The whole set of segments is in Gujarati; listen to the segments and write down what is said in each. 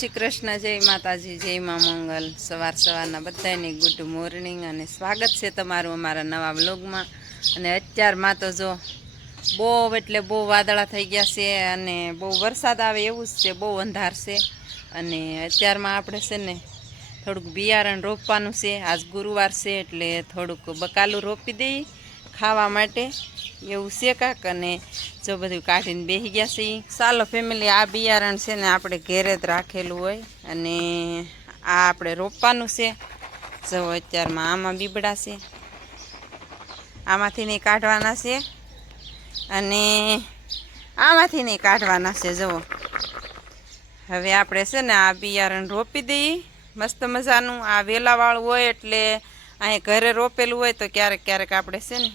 શ્રી કૃષ્ણ, જય માતાજી, જય મા મંગલ. સવાર સવારના બધાને ગુડ મોર્નિંગ અને સ્વાગત છે તમારું અમારા નવા બ્લોગમાં અને અત્યારમાં તો જો બહુ એટલે બહુ વાદળા થઈ ગયા છે અને બહુ વરસાદ આવે એવું જ છે, બહુ અંધાર છે. અને અત્યારમાં આપણે છે ને થોડુંક બિયારણ રોપવાનું છે. આજ ગુરુવાર છે એટલે થોડુંક બકાલું રોપી દઈએ. ખાવા માટે એવું છે કાંક? અને જો બધું કાઢીને બેસી ગયા છે. ચાલો ફેમિલી આ બિયારણ છે ને આપણે ઘેરે જ રાખેલું હોય. અને આ આપણે રોપવાનું છે. જો અત્યારમાં આમાં બીબડા છે. આમાંથી નહીં કાઢવાના છે. અને આમાંથી નહીં કાઢવાના છે, જુઓ. હવે આપણે છે ને આ બિયારણ રોપી દઈએ. મસ્ત મજાનું. આ વેલાવાળું હોય એટલે અહીં ઘરે રોપેલું હોય તો ક્યારેક ક્યારેક આપણે છે ને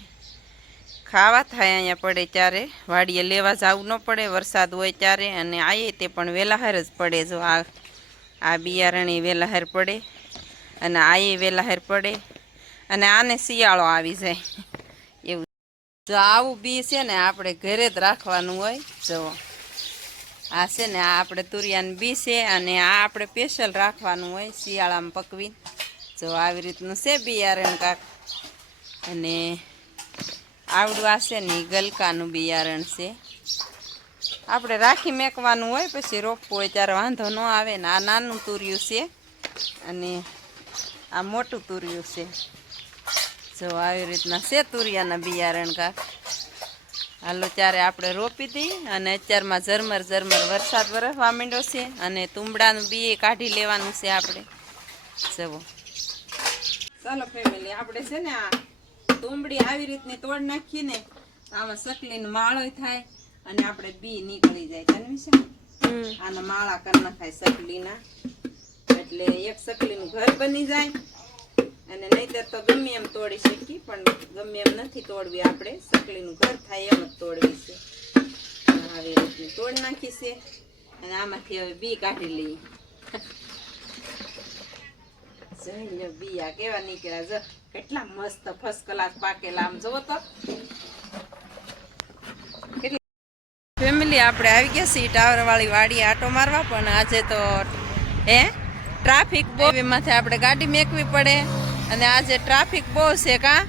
ખાવા થાય અહીંયા પડે ત્યારે. વાડીએ લેવા જવું ન પડે, વરસાદ હોય ત્યારે. અને આવીએ તે પણ વેલાહાર જ પડે જો આ આ બિયારણી વેલાહાર પડે. અને આયે વેલાહાર પડે. અને આને શિયાળો આવી જાય. એવું. જો આવું બી છે ને આપણે ઘરે જ રાખવાનું હોય. જો આ છે ને આ આપણે તુરિયાનું બી છે અને આ આપણે સ્પેશિયલ રાખવાનું હોય શિયાળામાં પકવીને. જો આવી રીતનું છે બિયારણ કાંક. અને આવડું આ છે ને ગલકાનું બિયારણ છે. આપણે રાખી મેકવાનું હોય, પછી રોપવું હોય, ત્યારે વાંધો ન આવે ને. આ નાનું તુર્યું છે અને આ મોટું તુર્યું છે. જો આવી રીતના છે તુરિયાના બિયારણ કાંક હાલો, ત્યારે આપણે રોપી દઈએ અને અત્યારમાં ઝરમર ઝરમર વરસાદ વરસવા માંડ્યો છે અને તુંબડાનું બી કાઢી લેવાનું છે આપણે. જવો ચાલો ફેમિલી આપણે છે ને આ તુંબડી આવી રીતની તોડ નાખીને આમાં સકલીનો માળો થાય અને આપણે બી નીકળી જાય. છે? આના માળા કરી નખાય સકલીના. એટલે એક સકલીનું ઘર બની જાય. અને નહીતર તો ગમે એમ તોડી શકીએ પણ ગમે એમ નથી તોડવી આપણે. સકલીનું ઘર થાય એમ જ તોડવી છે. આવી રીતની તોડ નાખી છે. અને આમાંથી હવે બી કાઢી લઈએ. લો બીયા કેવા નીકળ્યા? જો. કેટલા મસ્ત ફર્સ્ટ ક્લાસ પાકેલા આમ જોવો તો. ફેમિલી આપણે આવી ગયા છીએ ટાવર વાળી વાડી આટો મારવા, પણ આજે તો હે? ટ્રાફિક બહુ એમાંથી આપણે ગાડી મેકવી પડે. અને આજે ટ્રાફિક બહુ છે કા?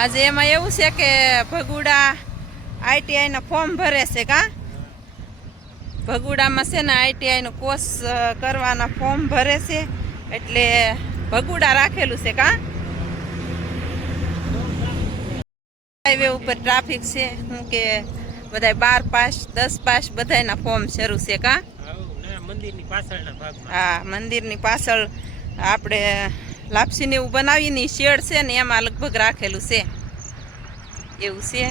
આજે એમાં એવું છે કે ભગુડા આઈટીઆઈના ફોર્મ ભરે છે કા? ભગુડામાં છે ને આઈટીઆઈનો કોર્સ કરવાના ફોર્મ ભરે છે. એટલે ભગુડા રાખેલું છે કા? હાઈવે ઉપર ટ્રાફિક છે. હું કે બધા બાર પાસ, દસ પાસ બધાના ફોર્મ શરૂ છે કા? હા, મંદિરની પાછળ આપણે લાપસીને એવું બનાવીને શેડ છે ને એમાં લગભગ રાખેલું છે. એવું છે.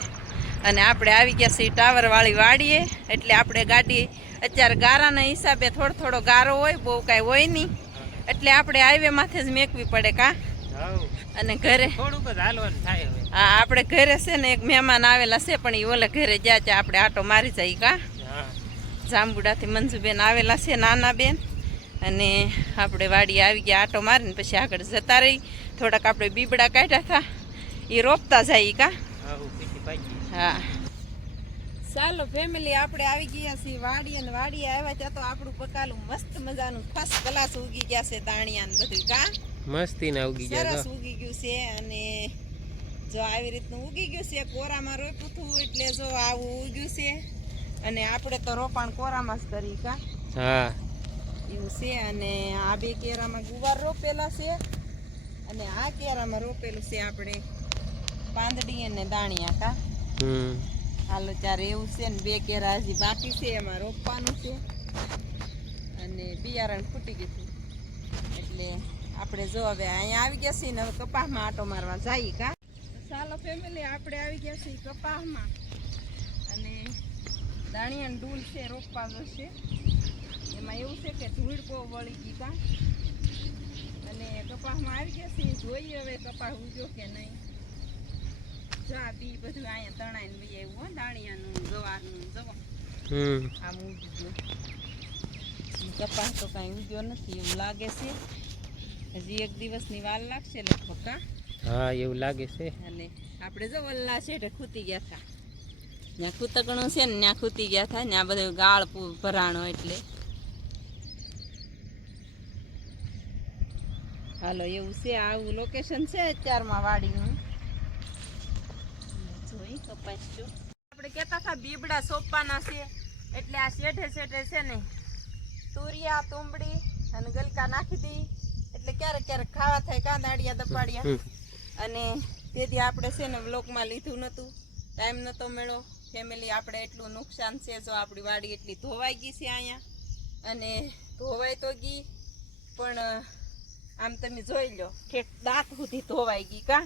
અને આપણે આવી ગયા છીએ ટાવરવાળી વાડીએ, એટલે આપણે ગાડી, અત્યારે ગારાના હિસાબે થોડો થોડો ગારો હોય, બહુ કાંઈ હોય નહીં. એટલે આપણે હાઈવે માથે જ મેકવી પડે કા? અને ઘરે થોડુંક જ હાલવાનું થાય હા આપણે ઘરે છે ને એક મહેમાન આવેલા છે પણ એ ઓલે ઘરે જ્યાં ત્યાં આપણે આટો મારી જાય કા? જાંબુડાથી મંજુબેન આવેલા છે નાના બેન અને આપણે વાડી આવી ગયા આટો મારીને પછી આગળ જતા રહી. થોડાક આપણે બીબડા કાઢ્યા હતા એ રોપતા જાય કા? હા. ચાલો ફેમિલી આપણે આવી ગયા છીએ વાડી અને વાડી આવ્યા ત્યાં તો આપણું પકાલું મસ્ત મજાનું ફર્સ્ટ ક્લાસ ઉગી ગયા છે દાણિયા ને બધું કા? મસ્તી ના ઉગી સરસ ઉગી ગયું છે અને જો આવી રીતનું ઉગી ગયું છે કોરામાં રોપ્યું હતું એટલે જો આવું ઉગ્યું છે અને આપણે તો રોપાણ કોરામાં જ કરી કા? હા. એવું છે અને આ બે કેરામાં ગુવાર રોપેલા છે અને આ કેરામાં રોપેલું છે આપણે પાંદડી અને દાણિયા કા? હમ. હાલો, ચાર એવું છે ને, બે કેરા હજી બાકી છે, એમાં રોપવાનું છે. અને બિયારણ ફૂટી ગયું છે. એટલે આપણે જો હવે અહીંયા આવી ગયા છીએ ને, હવે કપાસમાં આટો મારવા જઈએ કા? ચાલો ફેમિલી આપણે આવી ગયા છીએ કપાસમાં. અને દાણિયાનું ડૂલ છે રોપવા જશે એમાં એવું છે કે ધૂળ બહુ વળી ગઈ અને કપાસમાં આવી ગયા છીએ, જોઈએ હવે કપાસ ઉગ્યો કે નહીં. ખૂતી ગયા. હતા. ત્યાં ખૂતકણું છે ને ત્યાં ખૂતી ગયા હતા. ત્યાં બધું ગાળ ભરાણો એટલે. હાલો એવું છે. આવું લોકેશન છે ચાર મા વાડી નું કપાસજો આપણે કહેતા હતા બીબડા સોંપવાના છે. એટલે આ શેઠે શેઠે છે ને તુરિયા તુંબડી અને ગલકા નાખી દઈ એટલે ક્યારેક ક્યારેક ખાવા થાય કાંદાડિયા દપાડિયા. અને તેથી આપણે છે ને બ્લોકમાં લીધું નહોતું ટાઈમ નહોતો મળ્યો. ફેમિલી આપણે એટલું નુકસાન છે જો આપણી વાડી એટલી ધોવાઈ ગઈ છે અહીંયા. અને ધોવાઈ તો ગઈ પણ આમ તમે જોઈ લો કે દાંત સુધી ધોવાઈ ગઈ કા?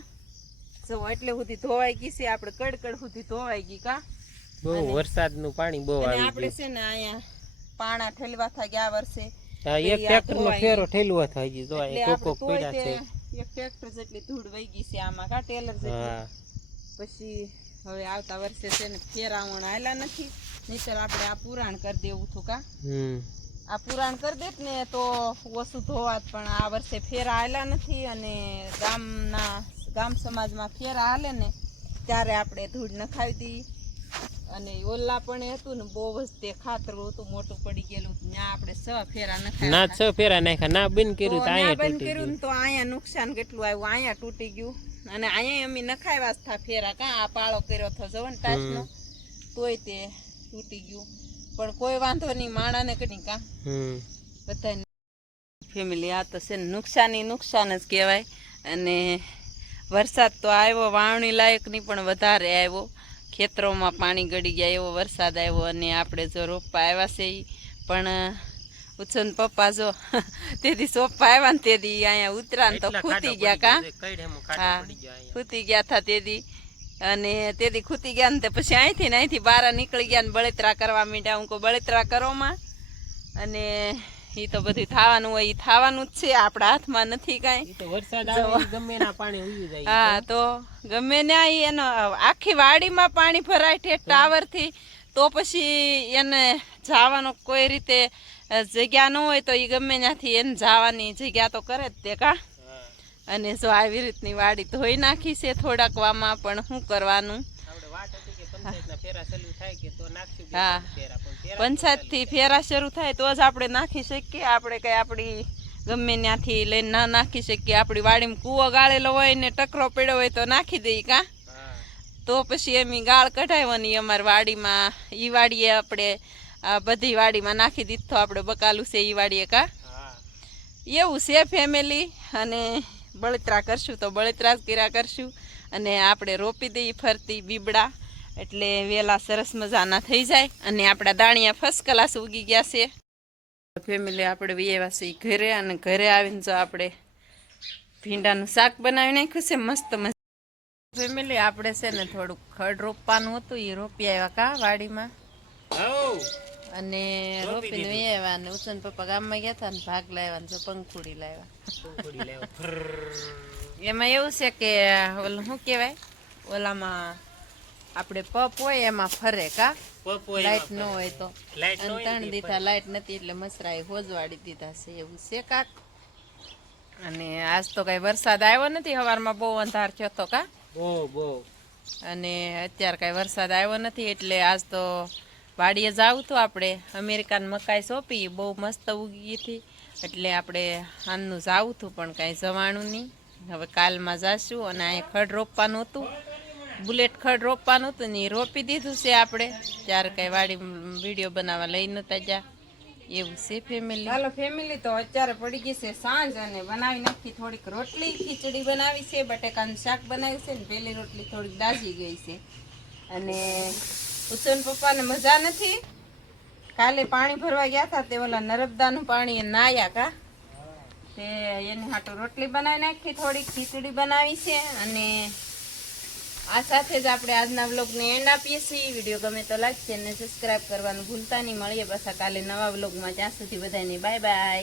જો એટલે સુધી ધોવાઈ ગઈ છે આપણે કડકડ સુધી ધોવાઈ ગઈ કા? બહુ વરસાદનું પાણી બહુ આવી આપણે છે ને અહીંયા પાણા ઠેલવા થા ગયા વર્ષે. હા એક આ ટ્રેક્ટર નો ફેરો ઠેલવા થાય છે જો કોક પડ્યા છે. એક ટ્રેક્ટર જેટલી ધૂળ વહી ગઈ છે આમાં કા ટેલર જેટલી. હા. પછી હવે આવતા વર્ષે છે ને ફેરાવણ આયલા નથી નહીતર આપણે આ પુરાણ કરી દેવું છું કા. હમ. આ પુરાણ કરી દેત ને તો ઓછું ધોવાત પણ આ વર્ષે ફેરા આયલા નથી અને ગામના ગામ સમાજમાં ફેરા હાલે ને ત્યારે આપણે ધૂળ નખાવી દઈએ અને ઓલા પણ હતું ને બહુ જ તે ખાતરું હતું મોટું પડી ગયેલું. ત્યાં આપણે છ ફેરા ના છ ફેરા નાખ્યા. ના બંધ કર્યું તો અહીંયા બંધ કર્યું તો અહીંયા નુકસાન કેટલું આવ્યું? અહીંયા તૂટી ગયું. અને અહીંયા અમે નખાવ્યા જ થા ફેરા. કાં આ પાળો કર્યો થો જવો ને ટાચનો. તોય તે તૂટી ગયું. પણ કોઈ વાંધો નહીં માણાને કઈ કાં. હમ. બધાને ફેમિલી આ તો છે ને નુકસાની નુકસાન જ કહેવાય. અને વરસાદ તો આવ્યો વાવણી લાયક નહીં પણ વધારે આવ્યો. ખેતરોમાં પાણી ગળી ગયા એવો વરસાદ આવ્યો અને આપણે જો રોપા આવ્યા છે પણ ઉછન પપ્પા જો તેથી સોપા આવ્યા ને તેથી અહીંયા ઉતરા તો ખૂતી ગયા કા? હા. ખૂતી ગયા હતા તેથી અને તેથી ખૂતી ગયા ને તે પછી અહીંથી ને અહીંથી બહાર નીકળી ગયા ને બળતરા કરવા માંડ્યા હું કહું બળતરા કરોમાં અને એ તો બધું થવાનું હોય એ થવાનું જ છે આપણા હાથમાં નથી કાંઈ. તો વરસાદ આવે ગમે એના પાણી ઉયું જાય હા તો ગમે ના એનો આખી વાડીમાં પાણી ભરાય છે ટાવરથી તો પછી એને જવાનો કોઈ રીતે જગ્યા ન હોય તો એ ગમે ત્યાંથી એને જવાની જગ્યા તો કરે જ તે કા. અને જો આવી રીતની વાડી ધોઈ નાખી છે થોડાક વામાં પણ શું કરવાનું આપણે વાટ હતી કે પંચાયતના ફેરા ચાલુ થાય કે તો નાખશું બે હા. ત્રણ ફેરા શરૂ થાય તો જ આપણે નાખી શકીએ. આપણે કઈ આપણી ગમે ત્યાંથી લઈને ના નાખી શકીએ. આપણી વાડીમાં કૂવો ગાળેલો હોય ને ટકરો પડ્યો હોય તો નાખી દઈએ કાં? તો પછી એમ ગાળ કઢાવવાની અમારી વાડીમાં. ઈ વાડીએ આપણે બધી વાડીમાં નાખી દીધો આપણે બકાલું છે ઈ વાડીએ કા? એવું છે ફેમિલી અને બળતરા કરશું તો બળતરા જ કર્યા કરશું. અને આપણે રોપી દઈએ ફરતી બીબડા. એટલે વેલા સરસ મજાના થઈ જાય અને આપણા દાણિયા ફર્સ્ટ ક્લાસ ઉગી ગયા છે. ફેમિલી આપણે વિયેવા છીએ ઘરે અને ઘરે આવીને જો આપણે ભીંડાનું શાક બનાવી નાખ્યું છે મસ્ત મસ્ત ફેમિલી આપણે છે ને થોડુંક ખડ રોપવાનું હતું એ રોપી આવ્યા કા વાડીમાં. અને રોપીને આવ્યા અને ઉચન પપ્પા ગામમાં ગયા હતા ને ભાગ લાવ્યા ને જો પંખુડી લાવ્યા. એમાં એવું છે કે ઓલું શું કહેવાય? ઓલામાં આપણે પપ હોય એમાં ફરે કા? પપ હોય લાઈટ ન હોય તો. ત્રણ દીધા લાઈટ નથી એટલે મસરાએ હોજવાડી દીધા છે. એવું છે કાક? અને આજ તો કઈ વરસાદ આવ્યો નથી. સવારમાં બહુ અંધાર થયો તો કા? બહુ બહુ. અને અત્યારે કઈ વરસાદ આવ્યો નથી એટલે આજ તો વાડીએ જાવું તો આપણે અમેરિકાની મકાઈ સોંપી. બહુ મસ્ત ઉગી હતી. એટલે આપણે આમનું જાવું હતું પણ કાંઈ જવાનું નહીં. હવે કાલમાં જાશું અને અહીંયા ખડ રોપવાનું હતું. બુલેટ ખડ રોપવાનું હતું ને એ રોપી દીધું છે આપણે. ત્યારે કાંઈ વાડી વીડિયો બનાવવા લઈ નતા એવું છે ફેમિલી હાલો ફેમિલી તો અત્યારે પડી ગઈ છે સાંજ અને બનાવી નાખી થોડીક રોટલી, ખીચડી બનાવી છે, બટેકાનું શાક બનાવ્યું છે ને પેલી રોટલી થોડીક દાઝી ગઈ છે. અને ઉત્તન પપ્પાને મજા નથી. કાલે પાણી ભરવા ગયા હતા તે ઓલા નર્મદાનું પાણી નાયા કા. તે એની હાટો રોટલી બનાવી નાખી, થોડીક ખીચડી બનાવી છે અને આ સાથે જ આપણે આજના વ્લોગને એન્ડ આપીએ છીએ. વીડિયો ગમે તો છે અને સબસ્ક્રાઈબ કરવાનું ભૂલતા નહીં. મળીએ પાછા કાલે નવા વ્લોગમાં. ત્યાં સુધી બધાને બાય બાય